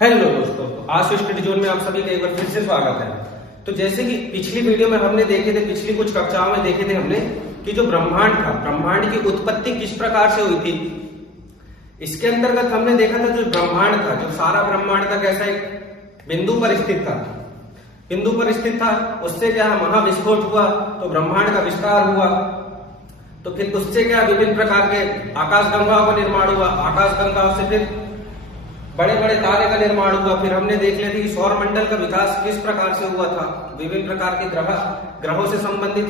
Hello दोस्तों, आज study zone में आप सभी का एक बार फिर से स्वागत है। तो जैसे कि पिछली वीडियो में हमने देखे थे, पिछली कुछ कक्षाओं में देखे थे हमने कि जो ब्रह्मांड था, ब्रह्मांड की उत्पत्ति किस प्रकार से हुई थी। इसके अंतर्गत हमने देखा था जो ब्रह्मांड था, जो सारा ब्रह्मांड था कैसा एक बिंदु पर स्थित था, बिंदु पर स्थित था। उससे क्या महाविस्फोट हुआ तो ब्रह्मांड का विस्तार हुआ। तो फिर उससे क्या विभिन्न प्रकार के आकाशगंगाओं का निर्माण हुआ, आकाशगंगाओं से फिर बड़े बड़े तारे का निर्माण हुआ। फिर हमने देख लिया कि सौर मंडल का विकास किस प्रकार से हुआ था, विभिन्न प्रकार के ग्रहों से संबंधित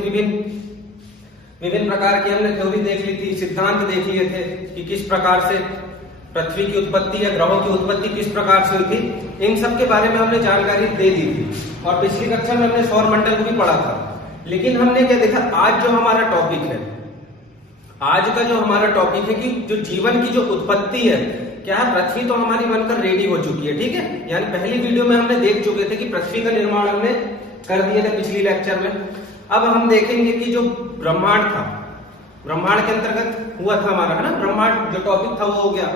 विभिन्न प्रकार की हमने थ्योरी देख ली थी, सिद्धांत देख लिए थे कि किस प्रकार से पृथ्वी की उत्पत्ति या ग्रहों की उत्पत्ति किस प्रकार से हुई थी। इन सब के बारे में हमने जानकारी दे दी थी और पिछली कक्षा में हमने सौर मंडल को भी पढ़ा था। लेकिन हमने क्या देखा, आज जो हमारा टॉपिक है, आज का जो हमारा टॉपिक है कि जो जीवन की जो उत्पत्ति है, क्या है, पृथ्वी तो हमारी बनकर रेडी हो चुकी है, ठीक है। यानी पहली वीडियो में हमने देख चुके थे कि पृथ्वी का निर्माण हमने कर दिया था पिछली लेक्चर में। अब हम देखेंगे कि जो ब्रह्मांड था, ब्रह्मांड के अंतर्गत हुआ था हमारा, है ना, ब्रह्मांड जो टॉपिक था वो हो गया।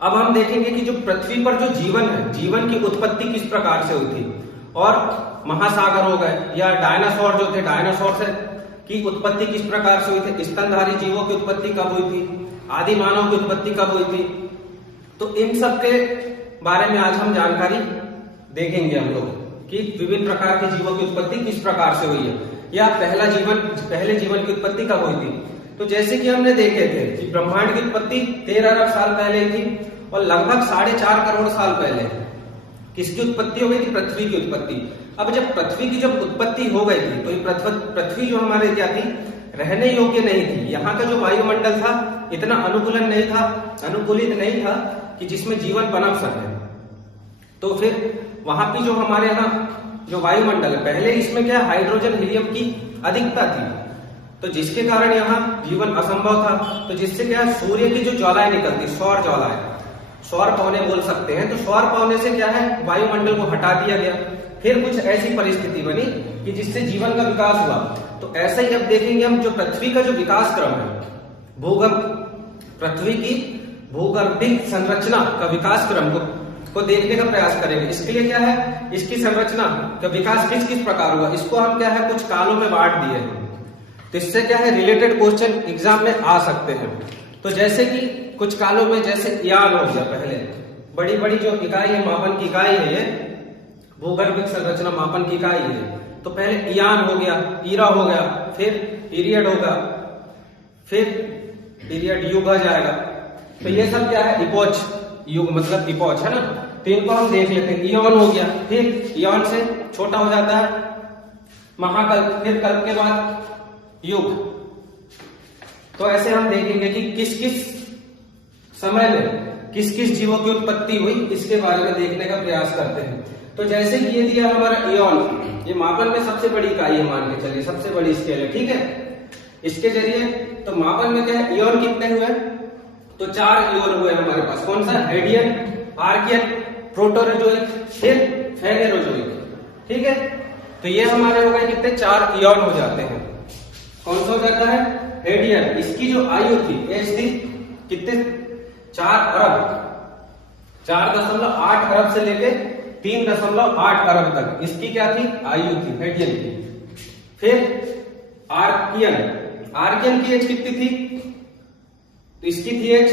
अब हम देखेंगे कि जो पृथ्वी पर जो जीवन है, जीवन की उत्पत्ति किस प्रकार से हुई थी, और महासागर हो गए या डायनासोर जो थे, डायनासोर से की उत्पत्ति किस प्रकार से हुई थी, स्तनधारी जीवों की उत्पत्ति कब हुई थी, आदि मानव की उत्पत्ति कब हुई थी। तो इन सब के बारे में आज हम जानकारी देखेंगे हम लोग कि विभिन्न प्रकार के जीवों की उत्पत्ति किस प्रकार से हुई है, या पहले जीवन की उत्पत्ति कब हुई थी। तो जैसे कि हमने देखे थे कि ब्रह्मांड की उत्पत्ति 13 अरब साल पहले थी और लगभग 4.5 करोड़ साल पहले किसकी उत्पत्ति हो गई थी, पृथ्वी की उत्पत्ति। अब जब पृथ्वी की जब उत्पत्ति हो गई थी तो पृथ्वी जो हमारे क्या थी, रहने योग्य नहीं थी। यहाँ का जो वायुमंडल था इतना अनुकूलित नहीं था कि जिसमें जीवन पनप सके। तो फिर वहां की जो हमारे यहाँ जो वायुमंडल है, पहले इसमें क्या हाइड्रोजन हीलियम की अधिकता थी, तो जिसके कारण यहाँ जीवन असंभव था। तो जिससे क्या, सूर्य की जो ज्वालाएं निकलती, सौर ज्वालाएं, सौर पवने बोल सकते हैं, तो सौर पवने से क्या है, वायुमंडल को हटा दिया गया। फिर कुछ ऐसी परिस्थिति बनी कि जिससे जीवन का विकास हुआ। तो ऐसे ही अब देखेंगे हम जो पृथ्वी का जो विकास क्रम है, पृथ्वी की भूगर्भिक संरचना का विकास क्रम को देखने का प्रयास करेंगे। इसके लिए क्या है, इसकी संरचना का विकास किस प्रकार हुआ, इसको हम क्या है कुछ कालों में बांट दिए हैं। तो इससे क्या है, रिलेटेड क्वेश्चन एग्जाम में आ सकते हैं। तो जैसे कि कुछ कालों में जैसे यान हो गया, पहले बड़ी बड़ी जो इकाई है, मापन की इकाई है, ये भूगर्भिक संरचना मापन की इकाई है। तो पहले यान हो गया, ईरा हो गया, फिर पीरियड होगा, फिर पीरियड युग आ जाएगा। तो ये सब क्या है, इपोच, युग मतलब इपोच, है ना। तो इनको हम देख लेते हैं। इयॉन हो गया, फिर इयॉन से छोटा हो जाता है महाकल्प, फिर कल्प के बाद युग। तो ऐसे हम देखेंगे कि किस किस समय में किस किस जीवों की उत्पत्ति हुई, इसके बारे में देखने का प्रयास करते हैं। तो जैसे कि ये दिया हमारा इयॉन, ये मापन में सबसे बड़ी इकाई है, मान के चलिए सबसे बड़ी स्केल है, ठीक है। इसके जरिए तो मापन में क्या है, इयॉन कितने हुए, तो 4 इयॉन हुए हमारे पास। कौन सा, हेडियन, आर्कियन, प्रोटोरोजोइक, फिर फेनेरोजोइक, ठीक है। तो ये हमारे हो गए कितने, 4 इयॉन हो जाते हैं। कौन सा हो जाता है, हेडियन। इसकी जो आयु थी, एज थी कितने, 4 अरब, 4.8 अरब से लेके 3.8 अरब तक इसकी क्या थी, आयु थी, हेडियन की। फिर आर्कियन की एज कितनी थी, तो इसकी थी एज,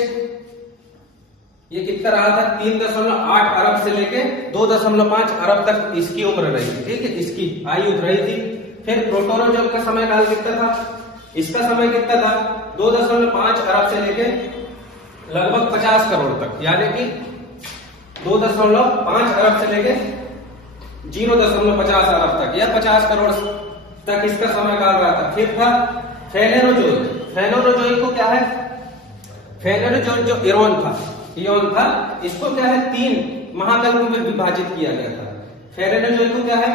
ये कितना रहा था, 3.8 अरब से लेके 2.5 अरब तक इसकी उम्र रही थी, ठीक है, इसकी आयु रही थी। फिर प्रोटोरोजोइक का समय काल कितना था, इसका समय कितना था, 2.5 अरब से लेके लगभग 50 करोड़ तक, यानी कि 2.5 अरब से लेके 0.50 अरब तक या 50 करोड़ तक इसका समय काल रहा था। फिर था फेनेरोजोइक। फेनेरोजोइक को क्या है, फेनेरोजोइक जो इयॉन था, इसको क्या है 3 महाकल्प में विभाजित किया गया था। फेनेरोजोइक को क्या है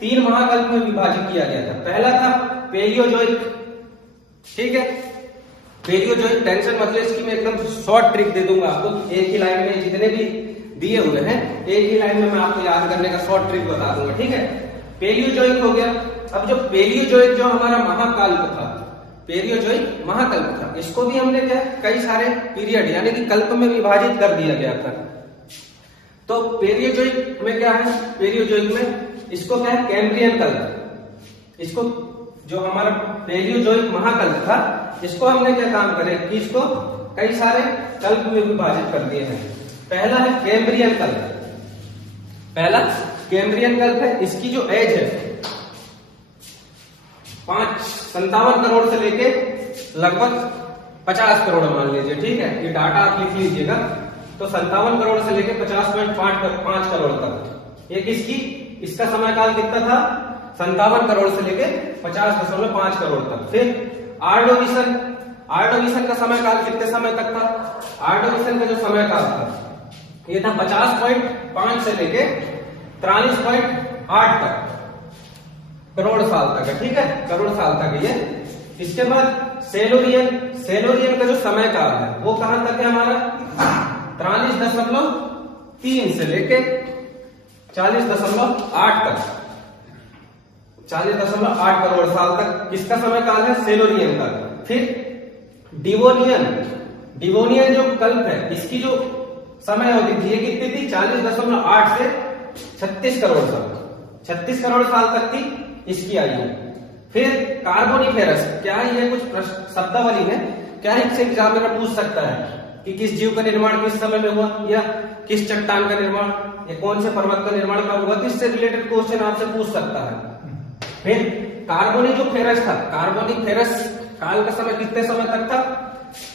3 महाकल्प में विभाजित किया गया था। पहला था पेलियोजोइक, ठीक है। पेलियोजोइक, टेंशन मतलब इसकी मैं एकदम शॉर्ट ट्रिक दे दूंगा आपको, एक ही लाइन में जितने भी दिए हुए हैं, एक ही लाइन में मैं आपको याद करने का शॉर्ट ट्रिक बता दूंगा, ठीक है। पेलियोजोइक हो गया। अब जो पेलियोजोइक जो हमारा महाकल्प था, पेलियोजोइक महाकल्प था, इसको भी हमने क्या कई सारे पीरियड यानी कि कल्प में विभाजित कर दिया गया था। तो पेरियोजोइक में क्या है, पेरियोजोइक में इसको क्या है, कैम्ब्रियन कल्प। इसको जो हमारा पेरियोजोइक महाकल्प था, इसको हमने क्या काम करे कि इसको कई सारे कल्प में विभाजित कर दिए हैं। पहला है कैम्ब्रियन कल्प, पहला कैम्ब्रियन कल्प है। इसकी जो एज है 57 करोड़ से लेके लगभग 50 करोड़ मान लीजिए, ठीक है, ये डाटा आप लिख लीजिएगा। तो 57 करोड़ से लेके 50.5 करोड़ तक ये किसकी, इसका समय काल कितना था, 57 करोड़ से लेके 50.5 करोड़ तक। फिर आर्डोविसन, आर्डोविसन का समय काल कितने समय तक था, आर्डोविसन का जो समय काल था ये था 50.5 से लेके 43.8 तक, करोड़ साल तक है, ठीक है, करोड़ साल तक है ये। इसके बाद सेलोरियन, सेलोरियन का जो समय काल है वो कहां तक है हमारा, 43.3 से लेके 40.8 तक, 40.8 करोड़ साल तक किसका समय काल है, सेलोरियन का। फिर डिवोनियन, डिवोनियन जो कल्प है इसकी जो समय अवधि थी ये कितनी थी, 40.8 से 36 करोड़ साल, 36 करोड़ साल तक थी इसकी आयु। फिर कार्बोनिफेरस, क्या ये कुछ शब्दावली है, क्या इससे एग्जामिनर पूछ सकता है कि किस जीव का निर्माण किस समय में हुआ, या किस चट्टान का निर्माण, या कौन से पर्वत का निर्माण कब हुआ, तो इससे रिलेटेड क्वेश्चन आपसे पूछ सकता है। फिर कार्बोनिफेरस था, कार्बोनिफेरस काल का समय कितने समय तक था,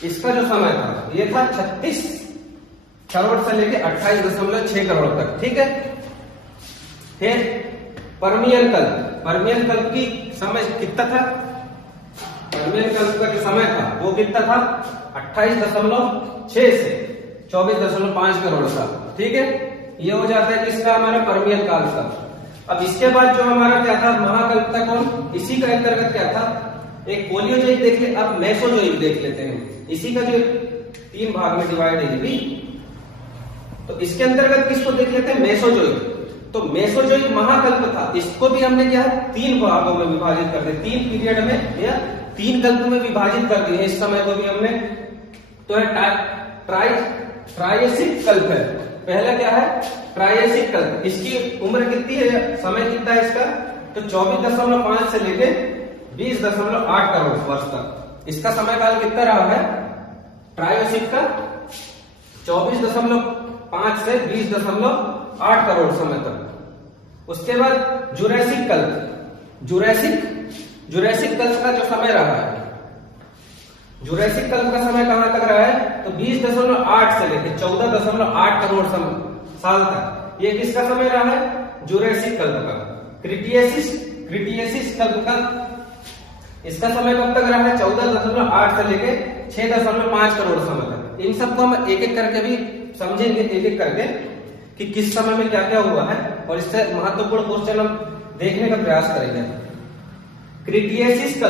इसका जो समय था ये था 36 करोड़ से लेके 28.6 करोड़ तक, ठीक है। फिर पर्मियन कल्प, पर्मियन कल्प की समय कितना था, पर्मियन कल्प का जो समय था वो कितना था, 28.6 से 24.5 करोड़ साल, ठीक है। ये हो जाता है किसका, हमारा पर्मियन काल का। अब इसके बाद जो हमारा क्या था, महाकल्प था कौन, इसी का अंतर्गत क्या था, एक पोलियोजोइक देख ले, अब मेसोजोइक देख लेते हैं। इसी का जो 3 भाग में डिवाइड है ये भी, तो इसके अंतर्गत किसको देख लेते हैं, मेसोजोइक। तो मेसोजोइक महाकल्प था, इसको भी हमने क्या है 3 भागों में विभाजित कर दिया, 3 पीरियड में या 3 कल्प में विभाजित कर दिए इस समय को भी हमने। तो है ट्रायसिक कल्प है, पहला क्या है, ट्रायसिक कल्प। इसकी उम्र कितनी है, समय कितना है इसका, तो 24.5 से लेके 20.8 करोड़ वर्ष तक। इसका समय काल कितना रहा है, ट्रायसिक का 24.5 से 20.8 करोड़ समय तक। उसके बाद जुरैसिक कल्प, जुरैसिक कल्प का जो समय रहा है, जुरैसिक कल्प का समय कहां तक रहा है, तो 20.8 से लेकर 14.8 करोड़ साल तक। ये किसका समय रहा है, जुरैसिक कल्प का। क्रिटियसिस कल्प का इसका समय कब तक रहा है, 14.8 से लेकर 6.5 करोड़ समय तक। इन सबको हम एक एक करके भी समझेंगे, एक एक करके कि किस समय में क्या क्या हुआ है, और इससे महत्वपूर्ण क्वेश्चन हम देखने का प्रयास करेंगे। क्रिटियसिस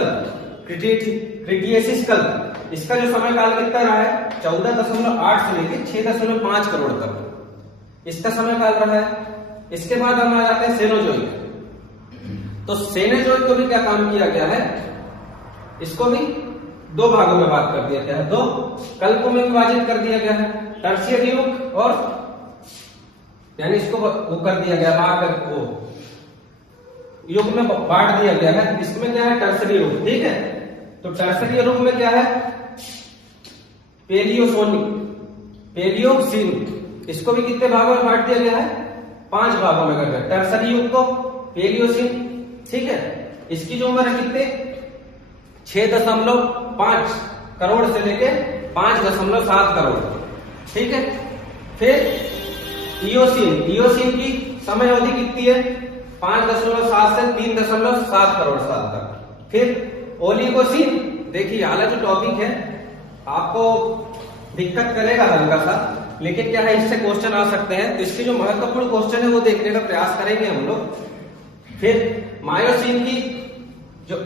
कल्प, इसका जो समय काल कितना रहा है, 14.8 से लेकर 6.5 करोड़ तक इसका समय काल रहा है। इसके बाद हम आ जाते हैं सेनोजोइक। तो सेनोजोइक को भी क्या काम किया गया है, इसको भी 2 भागों में बात कर दिया गया है, 2 कल्पों में विभाजित कर दिया गया है, टर्शियरी युग और, यानी इसको वो कर दिया गया, भाग कर वो युग में बांट दिया गया है। इसमें क्या है, टर्शियरी युग, ठीक है। तो टर्शियरी युग में क्या है, पेलियोसीन, इसको भी कितने भागों में बांट दिया गया है, 5 भागों में कर दिया। टर्शियरी युग को पेलियोसीन, ठीक है। इसकी जो उम्र है कितने, 6.5 करोड़ से लेके 5.7 करोड़, ठीक है। फिर इयोसीन की समय अवधि कितनी है, 5.7 से 3.7 करोड़ साल तक। फिर ओलिगोसीन, देखिए वाला जो टॉपिक है आपको दिक्कत करेगा हल्का सा, लेकिन क्या है इससे क्वेश्चन आ सकते हैं, तो इसके जो महत्वपूर्ण क्वेश्चन है वो देखने का प्रयास करेंगे हम लोग। फिर मायोसीन की जो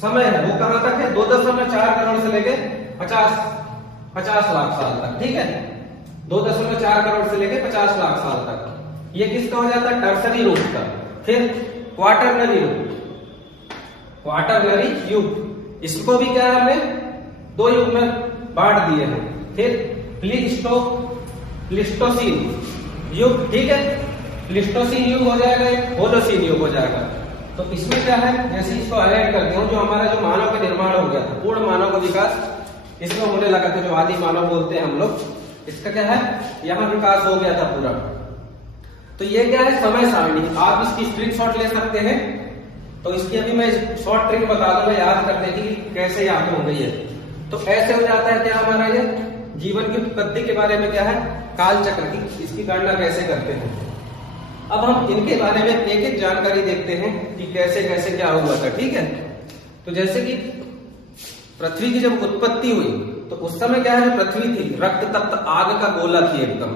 समय है वो कहां तक है, 2.4 करोड़ से लेके 50 लाख साल तक, ठीक है। 2.4 करोड़ से लेके 50 लाख साल तक ये किसका हो जाता है, टर्शरी युग का। फिर क्वाटरनरी युग, इसको भी क्या है हमने 2 युग में बांट दिए हैं। फिर प्लीस्टोसीन, युग, ठीक है, प्लीस्टोसीन युग हो जाएगा, एक होलोसीन युग हो जाएगा। तो इसमें क्या है, जैसे इसको हाईलाइट करते हो, जो हमारा जो मानव का निर्माण हो गया था, पूर्ण मानव का विकास इसमें होने लगा था, जो आदि मानव बोलते हैं हम लोग, इसका क्या है, यहाँ विकास हो गया था पूरा। तो ये क्या है, समय सारणी। आप इसकी स्क्रीनशॉट ले सकते हैं। तो इसकी अभी मैं शॉर्ट ट्रिक बता दूंगा, याद करने की कैसे याद हो गई है। तो ऐसे हो जाता है क्या हमारा ये जीवन की उत्पत्ति के बारे में क्या है, काल चक्र की, इसकी गणना कैसे करते हैं। अब हम इनके बारे में एक एक जानकारी देखते हैं कि कैसे कैसे क्या हुआ था, ठीक है। तो जैसे कि पृथ्वी की जब उत्पत्ति हुई तो उस समय क्या है, जो पृथ्वी थी रक्त तप्त आग का गोला थी एकदम।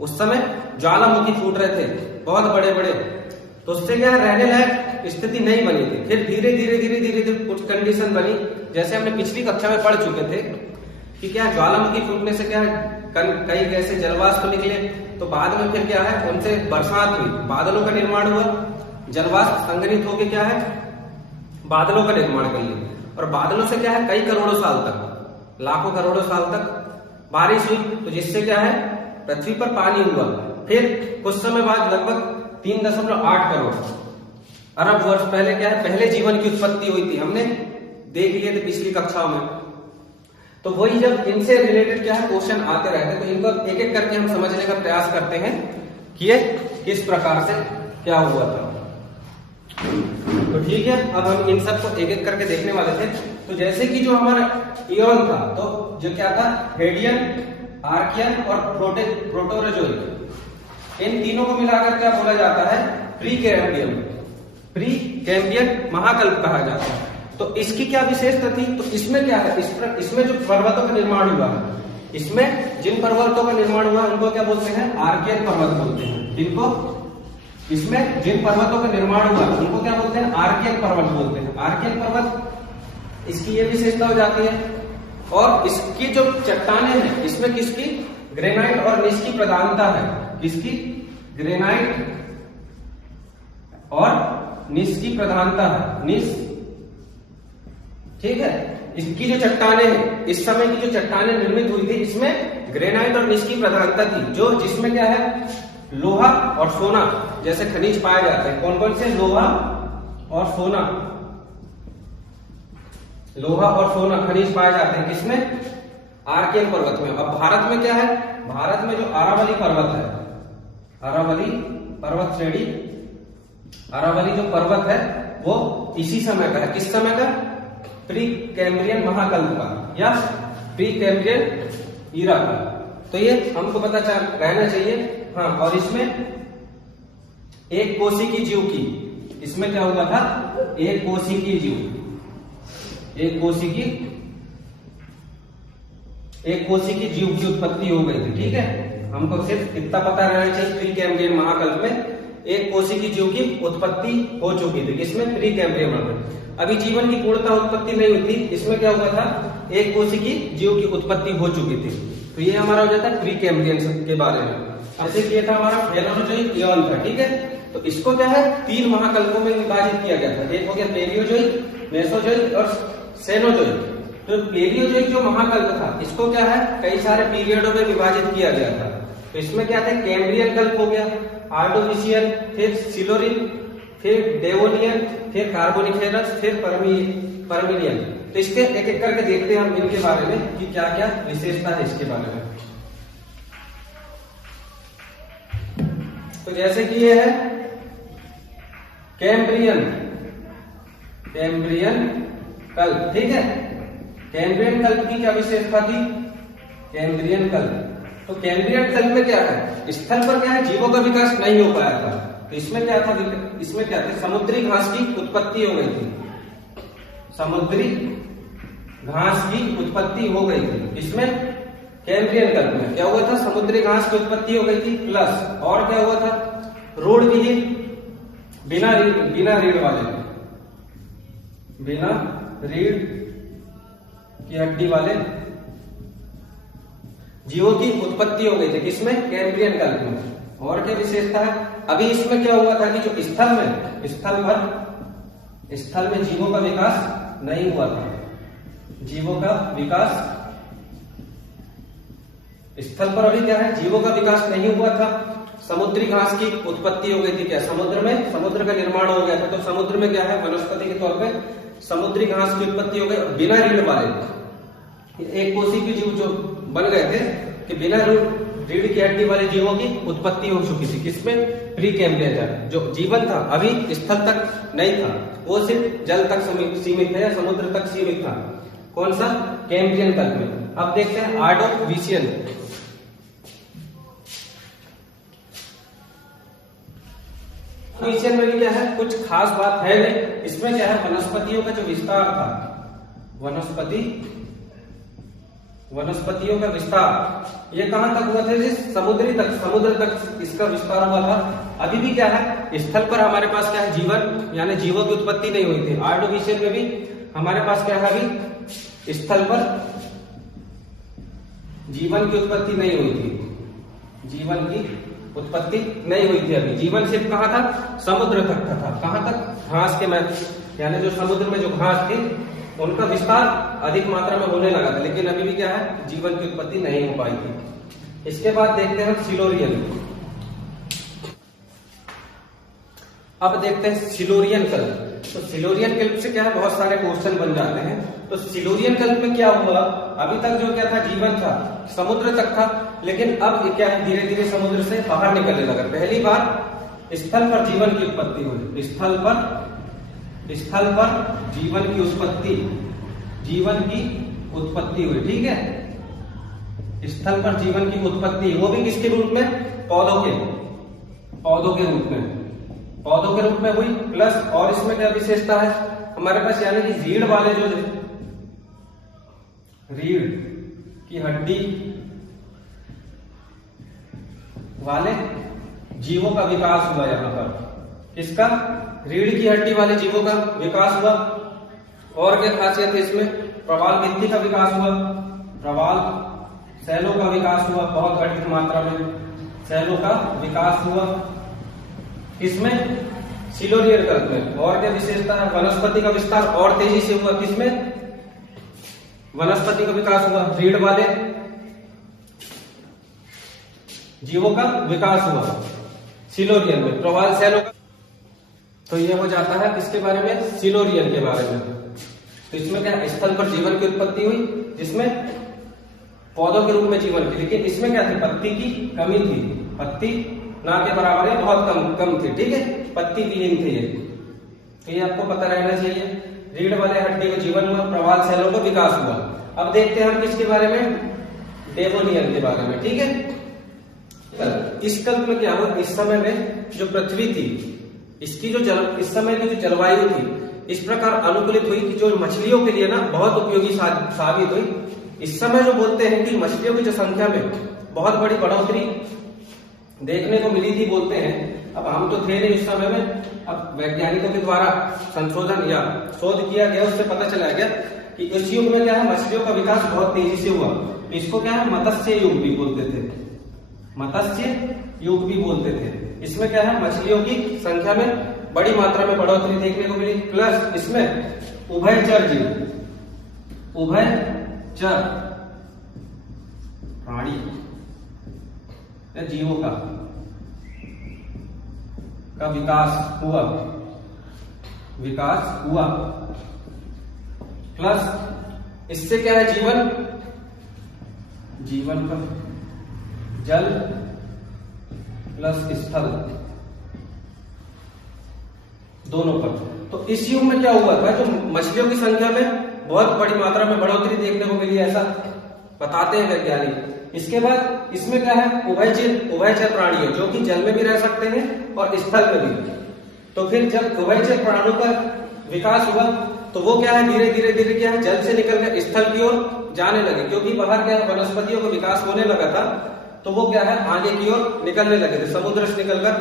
उस समय ज्वालामुखी फूट रहे थे बहुत बड़े बड़े, तो उससे क्या है, रहने लायक स्थिति नहीं बनी थी। फिर धीरे धीरे धीरे धीरे धीरे कुछ कंडीशन बनी, जैसे हमने पिछली कक्षा में पढ़ चुके थे कि क्या ज्वालामुखी फूटने से क्या है, कई गैसें जलवाष्प निकले, तो बाद में फिर क्या है, उनसे बरसात हुई, बादलों का निर्माण हुआ, जलवाष्प संग्रहित होकर क्या है, बादलों का निर्माण कर लिया। और बादलों से क्या है, कई करोड़ों साल तक, लाखों करोड़ों साल तक बारिश हुई, तो जिससे क्या है, पृथ्वी पर पानी हुआ। फिर कुछ समय बाद लगभग 3.8 करोड़ अरब वर्ष पहले क्या है, पहले जीवन की उत्पत्ति हुई थी, हमने देख लिए थे पिछली कक्षाओं में। तो वही जब इनसे रिलेटेड क्या है क्वेश्चन आते रहते, तो इनको एक एक करके हम समझने का प्रयास करते हैं कि ये किस प्रकार से क्या हुआ था। तो ठीक है, अब हम इन सबको एक एक करके देखने वाले थे। तो जैसे कि जो हमारा इयॉन था, तो जो क्या था, हेडियन, आर्कियन और प्रोटोरोजोइक, इन तीनों को मिलाकर क्या बोला जाता है, प्री कैम्ब्रियन महाकल्प कहा जाता है। तो इसकी क्या विशेषता थी, तो इसमें क्या है, इसमें जो पर्वतों का निर्माण हुआ है, इसमें जिन पर्वतों का निर्माण हुआ उनको क्या बोलते हैं, आर्कियन पर्वत बोलते हैं। जिनको इसमें जिन पर्वतों का निर्माण हुआ उनको क्या बोलते हैं, आर्कियन पर्वत बोलते हैं। आर्कियन पर्वत, इसकी ये विशेषता हो जाती है। और इसकी जो चट्टाने हैं, इसमें किसकी, ग्रेनाइट और नीस की प्रधानता है। किसकी, ग्रेनाइट और नीस की प्रधानता है, नीस, ठीक है। इसकी जो चट्टाने हैं, इस समय की जो चट्टाने निर्मित हुई थी, इसमें ग्रेनाइट और नीस की प्रधानता थी, जो जिसमें क्या है, लोहा और सोना जैसे खनिज पाए जाते हैं। कौन कौन से, लोहा और सोना, लोहा और सोना खनिज पाए जाते हैं किसमें, आर्कियन पर्वत में। अब भारत में क्या है, भारत में जो अरावली पर्वत है, अरावली पर्वत श्रेणी, अरावली जो पर्वत है वो इसी समय का है। किस समय का, प्री कैम्ब्रियन महाकल्प का या प्री कैम्ब्रियन ईरा का। तो ये हमको पता रहना चाहिए। हाँ, और इसमें एक कोशिकी जीव की, इसमें क्या हुआ था, एक कोशिकी जीव, एक कोशिकी जीव की उत्पत्ति हो गई थी, ठीक है। हमको सिर्फ इतना पता रहना चाहिए, प्री कैम्ब्रियन महाकल्प में एक कोशिकी जीव की उत्पत्ति हो चुकी थी, इसमें प्री कैम्ब्रियन महाकल्प। अभी जीवन की पूर्णता उत्पत्ति नहीं हुई थी, इसमें क्या हुआ था, एक कोशिकी जीव की उत्पत्ति हो चुकी थी। तो ये हमारा हो जाता है प्री कैम्ब्रियन के बारे में। जैसे कि ये था हमारा फेलोनोजोइक इयॉन था, ठीक है। तो इसको क्या है, 3 महाकल्पों में विभाजित किया गया था। एक हो गया पेलियोजोइक, मेसोजोइक और सेनोजोइक। तो पेलियोजोइक जो महाकल्प था, इसको क्या है, कई सारे पीरियडों में विभाजित किया गया था। तो इसमें क्या था, कैम्ब्रियन कल्प हो गया, आर्डोविशियन, फिर सिलोरिन, फिर डेवोनियन, फिर कार्बोनिफेरस, फिर पर्मिनियन। तो इसके एक एक करके देखते हैं हम इनके बारे में कि क्या क्या विशेषता है इसके बारे में। तो जैसे कि ये है कैम्ब्रियन कल्प, ठीक है। कैम्ब्रियन कल्प की क्या विशेषता थी, कैम्ब्रियन कल्प, तो कैम्ब्रियन कल्प में क्या है, स्थल पर क्या है, जीवों का विकास नहीं हो पाया था। तो इसमें क्या था, इसमें क्या था, समुद्री घास की उत्पत्ति हो गई थी, समुद्री घास की उत्पत्ति हो गई थी। इसमें कैम्ब्रियन कल्प में क्या हुआ था, समुद्री घास की उत्पत्ति हो गई थी, प्लस और क्या हुआ था, रोड विहीन, बिना रीढ़ की हड्डी वाले जीवों की उत्पत्ति हो गई थी। किसमें, कैम्ब्रियन कल्प में। और क्या विशेषता है, अभी इसमें क्या हुआ था कि जो स्थल में जीवों का विकास नहीं हुआ था, जीवों का विकास स्थल पर अभी क्या है, जीवों का विकास नहीं हुआ था। समुद्री घास की उत्पत्ति हो गई थी क्या समुद्र में, समुद्र का निर्माण हो गया था। तो समुद्र में क्या है, वनस्पति के तौर पे समुद्री घास की उत्पत्ति हो गई बिना रीढ़ वाले। एक कोशी के जीव जो बन गए थे कि बिना रीढ़ की हड्डी वाले जीवों की उत्पत्ति हो चुकी थी। किसमें, प्री कैम्ब्रियन था। जो जीवन था अभी स्थल तक नहीं था, वो सिर्फ जल तक सीमित था या समुद्र तक सीमित था। कौन सा, कैम्ब्रियन काल में। अब देखते हैं ऑर्डोविशियन। ऑर्डोविशियन में भी क्या है, कुछ खास बात है नहीं। इसमें क्या है, वनस्पतियों का जो विस्तार था, वनस्पतियों का विस्तार ये कहां तक हुआ था, समुद्र तक इसका विस्तार हुआ था। अभी भी क्या है, स्थल पर हमारे पास क्या है, जीवन यानी जीवों की उत्पत्ति नहीं हुई थी। ऑर्डोविशियन में भी हमारे पास क्या है, अभी स्थल पर जीवन की उत्पत्ति नहीं हुई थी, जीवन की उत्पत्ति नहीं हुई थी। अभी जीवन सिर्फ कहां था, समुद्र तक था। कहां तक, घास के में, यानी जो समुद्र में जो घास थी उनका विस्तार अधिक मात्रा में होने लगा था, लेकिन अभी भी क्या है, जीवन की उत्पत्ति नहीं हो पाई थी। इसके बाद देखते हैं सिलोरियन। अब देखते हैं सिलोरियन कल्प। तो सिलोरियन कल्प से क्या है, बहुत सारे क्वेश्चन बन जाते हैं। तो सिलोरियन कल्प में क्या हुआ, अभी तक जो क्या था, जीवन था, समुद्र तक था, लेकिन अब क्या है, धीरे धीरे समुद्र से बाहर निकलने लगा। पहली बार स्थल पर जीवन की उत्पत्ति हुई, स्थल पर जीवन की उत्पत्ति हुई। ठीक है, स्थल पर जीवन की उत्पत्ति, वो भी किसके रूप में, पौधों के रूप में हुई। प्लस और इसमें क्या विशेषता है हमारे पास, यानी कि रीढ़ वाले जो रीढ़ की हड्डी वाले जीवों का विकास हुआ। यहां पर किसका, रीढ़ की हड्डी वाले जीवों का विकास हुआ। और क्या खासियत है इसमें, प्रवाल भित्ति का विकास हुआ, प्रवाल सेलों का विकास हुआ, बहुत अधिक मात्रा में सेलों का विकास हुआ। इसमें सिलोरियन कल्प में। और क्या विशेषता है, वनस्पति का विस्तार और तेजी से हुआ। किसमें, वनस्पति का विकास हुआ, रीढ़ वाले जीवों का विकास हुआ सिलोरियन में, प्रवाल सेलों का। तो ये हो जाता है किसके बारे में, सिलोरियन के बारे में। तो इसमें क्या, स्थल पर जीवन की उत्पत्ति हुई, जिसमें पौधों के रूप में जीवन की, लेकिन इसमें क्या थी, पत्ती की कमी थी, पत्ती ना के बराबर है, बहुत कम थी। ठीक है, पत्ती विहीन थे ये। तो ये आपको पता रहना चाहिए। रीढ़ वाले हड्डी को जीवन हुआ, प्रवाल सेलों का विकास हुआ। अब देखते हैं हम किसके बारे में, डेवोनियन के बारे में। ठीक है, इस कल्प में क्या हुआ, इस समय में जो पृथ्वी थी, इसकी जो इस समय की जो जलवायु थी इस प्रकार अनुकूलित हुई कि जो मछलियों के लिए ना बहुत उपयोगी साबित हुई। इस समय जो बोलते हैं कि मछलियों की जो संख्या में बहुत बड़ी बढ़ोतरी देखने को मिली थी, बोलते हैं। अब हम तो थे नहीं उस समय में, अब वैज्ञानिकों के द्वारा संशोधन या शोध किया गया, उससे पता चला गया कि इस युग में क्या है, मछलियों का विकास बहुत तेजी से हुआ। इसको क्या है, मत्स्य युग भी बोलते थे, मत्स्य युग भी बोलते थे। इसमें क्या है, मछलियों की संख्या में बड़ी मात्रा में बढ़ोतरी देखने को मिली। प्लस इसमें उभयचर प्राणी या जीवों का विकास हुआ। प्लस इससे क्या है, जीवन का जल प्लस स्थल दोनों पर। तो इस युग में क्या हुआ था, जो मछलियों की संख्या में बहुत बड़ी मात्रा में बढ़ोतरी देखने को मिली, ऐसा बताते हैं वैज्ञानिक। इसके बाद इसमें क्या है, उभयचर प्राणी है, जो कि जल में भी रह सकते हैं और स्थल में भी। तो फिर जब उभयचर प्राणियों का विकास हुआ तो वो क्या है, धीरे धीरे क्या है, जल से निकलकर स्थल की ओर जाने लगे, क्योंकि बाहर क्या है, वनस्पतियों का विकास होने लगा था। तो वो क्या है, आगे की ओर निकलने लगे थे, समुद्र से निकलकर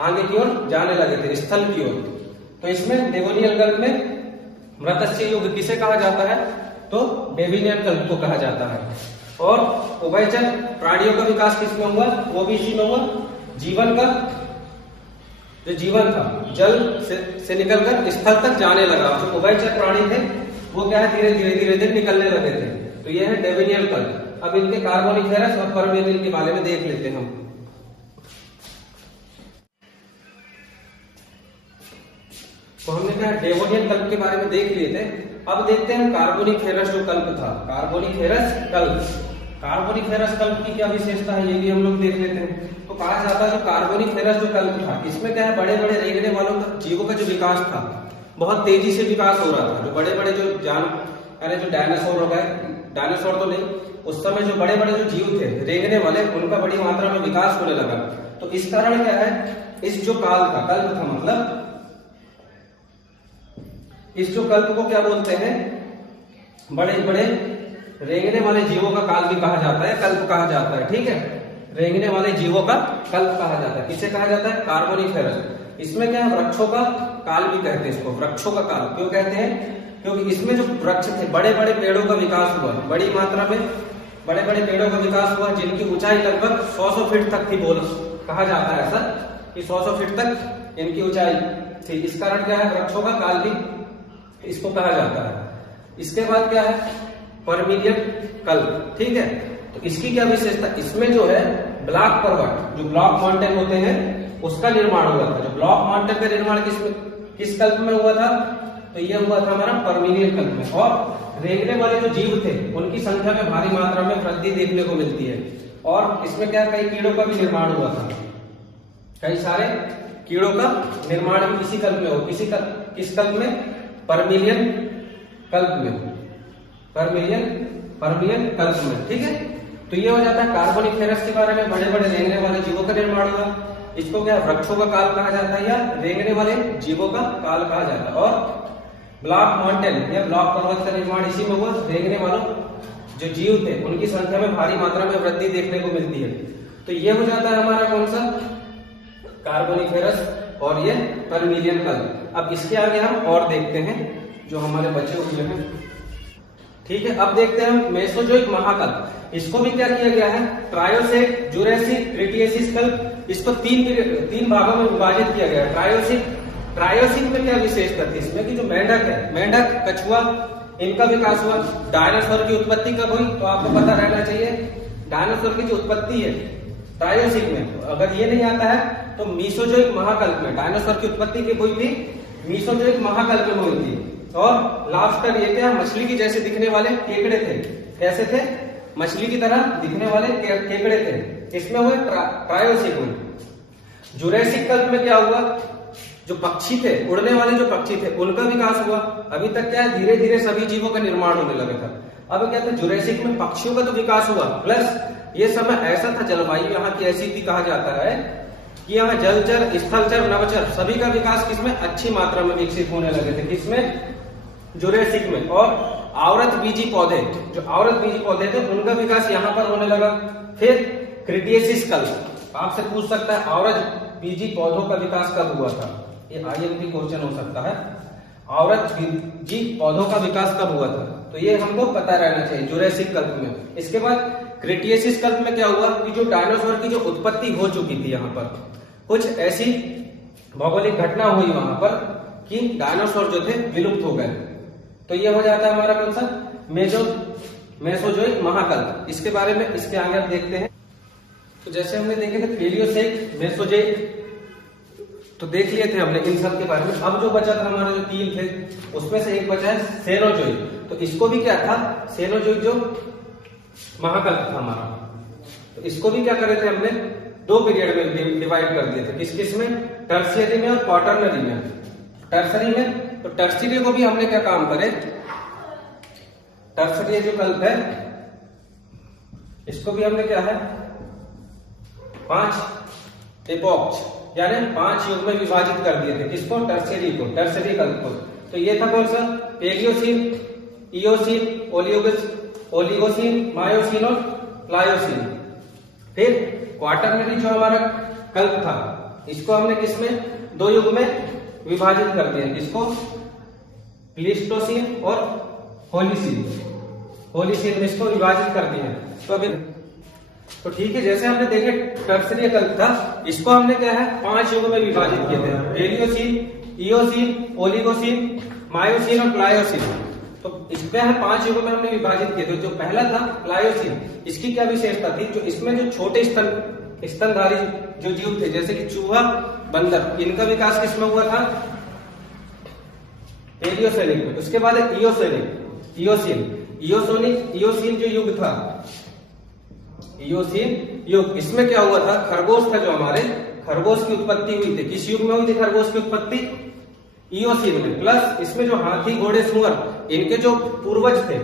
आगे की ओर जाने लगे थे, स्थल की ओर। तो इसमें डेवोनियन कल्प में मत्स्य युग किसे कहा जाता है, तो डेवोनियन कल्प को कहा जाता है। और उभयचर प्राणियों का विकास किसमें हुआ, वो भी इसी में हुआ। जीवन का जो जीवन था जल से निकलकर स्थल तक जाने लगा। जो उभयचर प्राणी थे वो क्या है, धीरे धीरे निकलने लगे थे। तो ये है डेवोनियन कल्प। अब इनके कार्बोनिफेरस और पर्मियन के बारे में देख लेते हैं हम। तो हमने क्या डेवोनियन कल्प के बारे में देख लिए थे। अब देखते हैं कार्बोनिफेरस जो कल्प था, कार्बोनिफेरस कल्प। कार्बोनिफेरस कल्प की क्या विशेषता है ये भी हम लोग देख लेते हैं। तो कहा जाता है जो कार्बोनिफेरस जो कल्प था, इसमें क्या है, बड़े बड़े रेंगने वालों का जीवों का जो विकास था बहुत तेजी से विकास हो रहा था। जो बड़े बड़े जो अरे जो डायनासोर हो गए, डायनासोर तो नहीं, उस समय जो बड़े बड़े जो जीव थे रेंगने वाले, उनका बड़ी मात्रा में विकास होने लगा। तो इस कारण क्या है, इस जो काल था, कल्प था मतलब, इस जो कल्प को क्या बोलते हैं, बड़े बड़े रेंगने वाले जीवों का काल भी कहा जाता है, कल्प कहा जाता है। ठीक है, रेंगने वाले जीवों का कल्प कहा जाता है। किसे कहा जाता है, कार्बोनिफेरस। इसमें क्या है, वृक्षों का काल भी कहते हैं इसको, वृक्षों का काल क्यों कहते हैं, क्योंकि इसमें जो वृक्ष थे, बड़े बड़े पेड़ों का विकास हुआ, बड़ी मात्रा में बड़े बड़े पेड़ों का विकास हुआ, जिनकी ऊंचाई लगभग 100 फीट तक थी। बोल कहा जाता है ऐसा कि 100 फीट तक इनकी ऊंचाई थी। इस कारण क्या है, वृक्षों का काल भी इसको कहा जाता है। इसके बाद क्या है, परमिलियन कल्प। ठीक है, तो इसकी क्या विशेषता, इसमें जो है ब्लॉक पर्वत, जो ब्लॉक माउंटेन होते हैं, उसका निर्माण हुआ था। जो ब्लॉक माउंटेन का निर्माण किस कल्प में हुआ था, तो यह हुआ था हमारा परमिलियन कल्प में। और रेंगने वाले जो जीव थे उनकी संख्या में भारी मात्रा में वृद्धि देखने को मिलती है। और इसमें क्या, कई कीड़ों का भी निर्माण हुआ था, कई सारे कीड़ों का निर्माण भी इसी कल्प में हो। किस कल्प में, परमिलियन कल्प में, परमिलियन कल्प में। ठीक है, तो ये हो जाता है कार्बोनिफेरस के बारे में, बड़े बड़े रेंगने वाले जीवों का निर्माण हुआ। इसको क्या वृक्षों का काल कहा जाता है या रेंगने वाले जीवों का काल कहा जाता है। और ब्लॉक माउंटेन या ब्लॉक पर्वत का निर्माण इसी में हुआ। रेंगने वालों जो जीव थे उनकी संख्या में भारी मात्रा में वृद्धि देखने को मिलती है। तो ये हो जाता है हमारा कौन सा, कार्बोनिफेरस और ये परमिलियन कल्प। अब इसके आगे हम और देखते हैं जो हमारे बचे हुए हैं। ठीक है, अब देखते हैं हम मेसोजोइक महाकल्प। इसको भी क्या किया गया है, ट्रायोसेक, जुरेसिक, क्रिटियसिस कल्प। इसको तीन भागों में विभाजित किया गया है। ट्रायोसिक में क्या विशेषता थी इसमें कि जो मेंढक है, मेंढक, कछुआ, इनका विकास हुआ। डायनासोर की उत्पत्ति कब हुई, तो आपको पता रहना चाहिए, डायनासोर की जो उत्पत्ति है ट्रायोसिक में, अगर ये नहीं आता है तो मीसोजोइक महाकल्प में डायनासोर की उत्पत्ति की हुई थी, मीसोजोइक महाकल्प में हुई थी। और लॉबस्टर, ये क्या, मछली की जैसे दिखने वाले केकड़े थे। कैसे थे, मछली की तरह दिखने वाले केकड़े थे। इसमें हुए ट्रायोसिक में। जुरेसिक कल्प में क्या हुआ, जो पक्षी थे, उड़ने वाले जो पक्षी थे, उनका विकास हुआ। अभी तक क्या है, धीरे धीरे सभी जीवों का निर्माण होने लगा था। अब क्या था, जुरेसिक में पक्षियों का तो विकास हुआ, प्लस ये समय ऐसा था, जलवायु यहाँ की ऐसी थी, कहा जाता है कि यहाँ जलचर, स्थलचर, नभचर सभी का विकास किसमें, अच्छी मात्रा में विकसित होने लगे थे। किसमें, जुरेसिक में। और आवृत बीजी पौधे, जो आवृत बीजी पौधे थे, उनका विकास यहाँ पर होने लगा। फिर क्रिटियसिस कल्प, आपसे पूछ सकता है आवृत बीजी पौधों का विकास कब हुआ था, ये IMP क्वेश्चन हो सकता है। आवृत बीजी पौधों का विकास कब हुआ था, तो ये हमको पता रहना चाहिए, जुरेसिक कल्प में। इसके बाद क्रिटियसिस कल्प में क्या हुआ कि जो डायनासोर की जो उत्पत्ति हो चुकी थी, यहाँ पर कुछ ऐसी भौगोलिक घटना हुई वहां पर कि डायनासोर जो थे विलुप्त हो गए। तो ये हो जाता है हमारा कौन सा, मेसोजोइक महाकल्प। इसके बारे में इसके आगे आप देखते हैं। तो जैसे हमने देखे थे पेलियोजोइक, मेसोजोइक, तो देख लिए थे हमने इन सब के बारे में। अब जो बचा था हमारे जो 3 थे, उसमें से एक बचा है सेनोजोइक। तो इसको भी क्या था, सेनोजोइक जो महाकल्प था हमारा, तो इसको भी क्या करे थे हमने, 2 पीरियड में डिवाइड कर दिए थे। किस किस में, टर्शियरी में और क्वाटरनरी में। टर्सरी में, तो टर्शियरी को भी हमने क्या काम करे, टर्शियरी जो कल्प है इसको भी हमने क्या है, 5 एपोक्स यानी 5 युग में विभाजित कर दिए थे। किसको, टर्शियरी को, टर्शियरी कल्प को। तो ये था कौन सा, पेलियोसीन, इयोसीन, ओलिगोसीन, मायोसीन और प्लायोसीन। फिर क्वाटरनरी जो हमारा कल्प था, इसको हमने किसमें, 2 युग में विभाजित कर दिया। किसको, प्लीस्टोसीन और होलीसीन में इसको विभाजित कर दिया। तो अभी तो ठीक है, जैसे हमने देखे टर्शियरी कल्प था, इसको हमने क्या है 5 युगों में विभाजित किए थे, पेलियोसीन, इयोसीन, ओलिगोसीन, मायोसीन और प्लायोसीन। तो इसमें है 5 युगों में हमने विभाजित किए थे। जो पहला था प्लायोसीन, इसकी क्या विशेषता थी, जो इसमें जो छोटे स्तनधारी जो जीव थे, जैसे कि चूहा, बंदर, इनका विकास किसमें हुआ था, पेलियोसेनिक। उसके बाद इयोसेनिक, इयोसीन जो युग था, इयोसीन युग, इसमें क्या हुआ था, खरगोश था जो हमारे, खरगोश की उत्पत्ति हुई थी। किस युग में हुई थी खरगोश की उत्पत्ति? इयोसीन में। प्लस इसमें जो हाथी घोड़े सूअर इनके जो पूर्वज थे,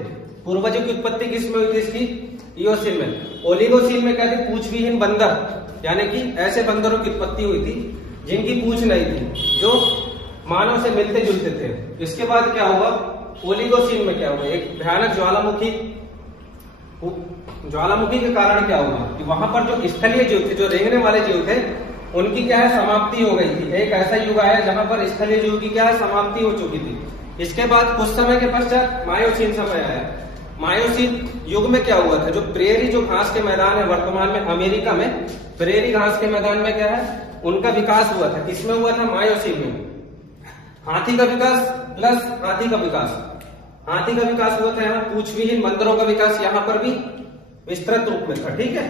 पूर्वजों की उत्पत्ति किस में हुई थी इसकी? इयोसीन में। ओलिगोसीन में क्या थी? पूंछविहीन बंदर, यानी कि ऐसे बंदरों की उत्पत्ति हुई थी जिनकी पूंछ नहीं थी, जो मानव से मिलते जुलते थे। इसके बाद क्या हुआ? ओलिगोसीन में क्या हुआ? एक भयानक ज्वालामुखी के कारण क्या हुआ कि वहां पर जो स्थलीय जीव थे, जो रेंगने वाले जीव थे, उनकी क्या है, समाप्ति हो गई थी। एक ऐसा युग आया जहां पर स्थलीय जीव की क्या है, समाप्ति हो चुकी थी। इसके बाद कुछ समय के पश्चात मायोसीन समय आया। मायोसीन युग में क्या हुआ था, जो प्रेरी जो घास के मैदान है वर्तमान में अमेरिका में, प्रेरी घास के मैदान में क्या है, उनका विकास हुआ था। किसमें हुआ था? मायोसीन में। हाथी का विकास प्लस हाथी का विकास, हाथी का विकास हुआ था यहाँ, पूंछविहीन बंदरों का विकास यहाँ पर भी विस्तृत रूप में था। ठीक है,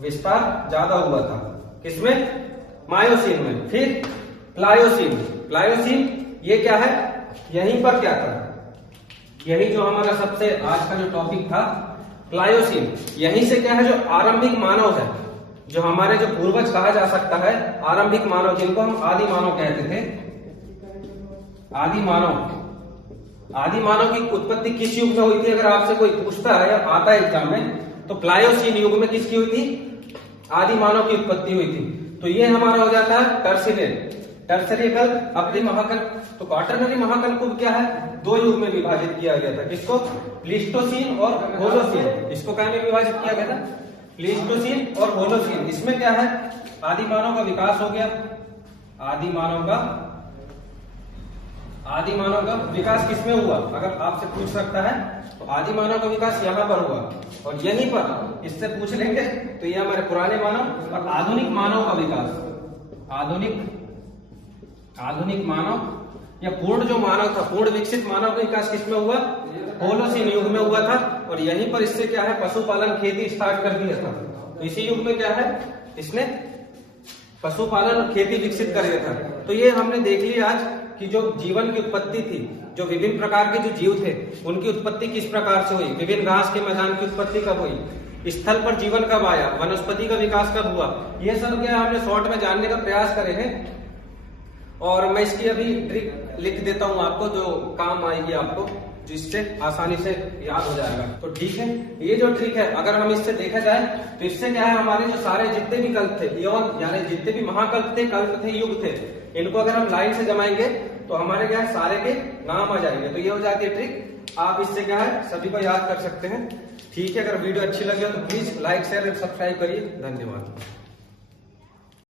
विस्तार ज्यादा हुआ था किसमें? मायोसीन में। फिर प्लायोसीन, प्लायोसीन ये क्या है, यहीं पर क्या था, यही जो हमारा सबसे आज का जो टॉपिक था प्लायोसीन, यहीं से क्या है, जो आरंभिक मानव है, जो हमारे जो पूर्वज कहा जा सकता है, आरंभिक मानव, जिनको हम आदि मानव कहते थे, आदि मानव। आदि मानव की उत्पत्ति किस युग में हुई थी? अगर आपसे कोई पूछता है या आता है एग्जाम में, तो प्लायोसीन युग में किसकी हुई थी? आदि मानव की उत्पत्ति हुई थी। तो ये हमारा हो जाता है टर्सरी कल्प, अपनी महाकल्प। तो क्वाटरनरी महाकल्प को क्या है, दो युग में विभाजित किया गया था। किसको? प्लीस्टोसीन और होलोसीन। इसको क्या में विभाजित किया गया था? प्लीस्टोसीन और होलोसीन। इसमें क्या है, आदि मानव का विकास हो गया। आदि मानव का विकास किसमें हुआ? अगर आपसे पूछ सकता है तो आदि मानव का विकास यहाँ पर हुआ, और यहीं पर इससे पूछ लेंगे तो ये हमारे पुराने मानव और आधुनिक मानव का विकास, आधुनिक मानव या पूर्ण जो मानव था, पूर्ण विकसित मानव का विकास किसमें हुआ? होलोसीन युग में हुआ था। और यहीं पर इससे क्या है, पशुपालन खेती स्टार्ट कर दिया था। तो इसी युग में क्या है, इसने पशुपालन और खेती विकसित कर दिया था। तो ये हमने देख लिया आज कि जो जीवन की उत्पत्ति थी, जो विभिन्न प्रकार के जो जीव थे, उनकी उत्पत्ति किस प्रकार से हुई, विभिन्न घास के मैदान की उत्पत्ति कब हुई, स्थल पर जीवन कब आया, वनस्पति का विकास कब हुआ, ये सब क्या हमने शॉर्ट में जानने का प्रयास करे हैं। और मैं इसकी अभी ट्रिक लिख देता हूं आपको, जो काम आएगी आपको, जिससे आसानी से याद हो जाएगा। तो ठीक है, ये जो ट्रिक है, अगर हम इससे देखा जाए तो इससे क्या है, हमारे जो सारे जितने भी कल्प थे, यानी जितने भी महाकल्प थे, कल्प थे, युग थे, इनको अगर हम लाइन से जमाएंगे तो हमारे क्या है, सारे के नाम आ जाएंगे। तो ये हो जाती है ट्रिक, आप इससे क्या है, सभी को याद कर सकते हैं। ठीक है, अगर वीडियो अच्छी लगे तो please like share and subscribe करिए। धन्यवाद।